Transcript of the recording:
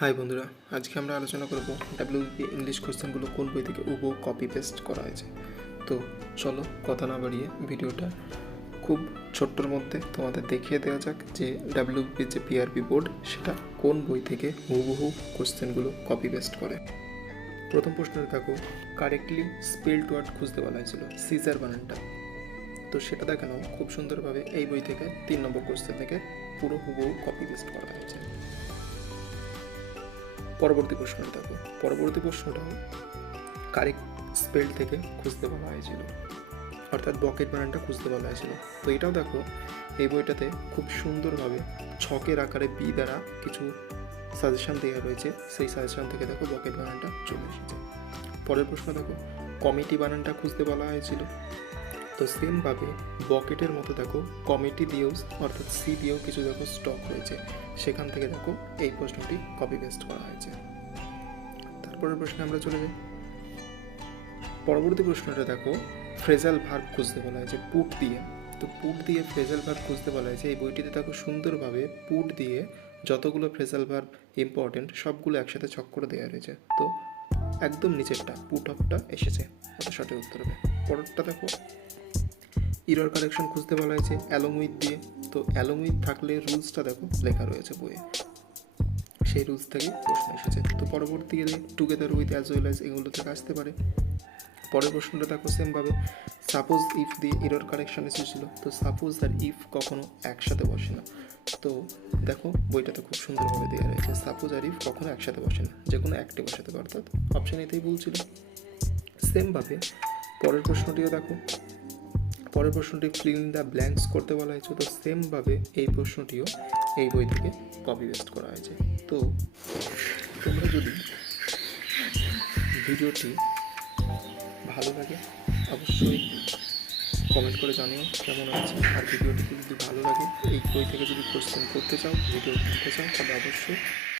High বন্ধুরা, আজকে আমরা আলোচনা করব ডাব্লিউপি ইংলিশ কোশ্চেনগুলো কোন বই থেকে উবো কপি পেস্ট করা হয়েছে। তো চলো কথা না বাড়িয়ে ভিডিওটা খুব ছোট্টর মধ্যে তোমাদের দেখিয়ে দেওয়া যাক যে ডাব্লিউপি যে পিআরপি বোর্ড সেটা কোন বই থেকে হুবহু কোশ্চেনগুলো কপি পেস্ট করে। প্রথম প্রশ্নটা দেখো কারেক্টলি স্পেলড ওয়ার্ড খুঁজতে বলা হয়েছিল সিজার বানানটা। তো সেটা দেখানো খুব সুন্দরভাবে এই বই থেকে তিন নম্বর কোশ্চেন থেকে পুরো হুবহু কপি পেস্ট করা হয়েছে। পরবর্তী প্রশ্নটা দেখো। পরবর্তী প্রশ্নটা কারেক্ট স্পেল থেকে খুঁজতে বলা হয়েছিল। অর্থাৎ বকেট বানানটা খুঁজতে বলা হয়েছিল। তো এটাও দেখো, এই বইটাতে খুব সুন্দরভাবে ছকের আকারে বি দ্বারা কিছু সাজেশন দেওয়া রয়েছে। সেই সাজেশন থেকে দেখো বকেট বানানটা চলে এসেছে। পরের প্রশ্ন দেখো কমিটি বানানটা খুঁজতে বলা হয়েছিল। তো সেমভাবে বকেটের মতো দেখো কমিটি দিয়েও, অর্থাৎ সি দিয়েও কিছু দেখো স্টক রয়েছে। সেখান থেকে দেখো এই প্রশ্নটি কপি পেস্ট করা হয়েছে। তারপরের প্রশ্নে আমরা চলে যাই। পরবর্তী প্রশ্নটা দেখো ফ্রেজাল ভার্ব খুঁজতে বলা হয়েছে পুট দিয়ে। তো পুট দিয়ে ফ্রেজাল ভার্ব খুঁজতে বলা হয়েছে। এই বইটিতে দেখো সুন্দরভাবে পুট দিয়ে যতগুলো ফ্রেজাল ভার্ব ইম্পর্টেন্ট সবগুলো একসাথে ছক করে দেওয়া রয়েছে। তো একদম নিচেরটা পুট অফটা এসেছে। ওটা সঠিক উত্তর হবে। পরেরটা দেখো ইরর কারেকশন খুঁজতে বলা হয়েছে অ্যালং উইথ দিয়ে। তো অ্যালং উইথ থাকলে রুলসটা দেখো, লেখা রয়েছে বইয়ে। সেই রুলস থেকে প্রশ্ন এসেছে। তো পরবর্তীতে together with as well as এগুলো থেকে আসতে পারে। পরের প্রশ্নটা দেখো সেমভাবে সাপোজ ইফ দিয়ে ইরর কারেকশন এসেছিল। তো সাপোজ আর ইফ কখনো একসাথে বসে না। তো দেখো, বইটাতে খুব সুন্দরভাবে দেওয়া রয়েছে। সাপোজ আর ইফ কখনো একসাথে বসে না। যে কোনো একটি বসাতে পারে। অর্থাৎ অপশান এতেই বলছিল সেমভাবে পরের প্রশ্নটিও দেখো। পরের প্রশ্নটি ফিল দ্য ব্ল্যাঙ্কস করতে বলা হয়েছে। তো সেমভাবে এই প্রশ্নটিও এই বই থেকে কপি পেস্ট করা হয়েছে। তো তোমরা যদি ভিডিওটি ভালো লাগে, অবশ্যই কমেন্ট করে জানিও কেমন আছে আর ভিডিওটি যদি ভালো লাগে, এই বই থেকে যদি কোশ্চেন করতে চাও ভিডিও দিতে চাও, তাহলে অবশ্যই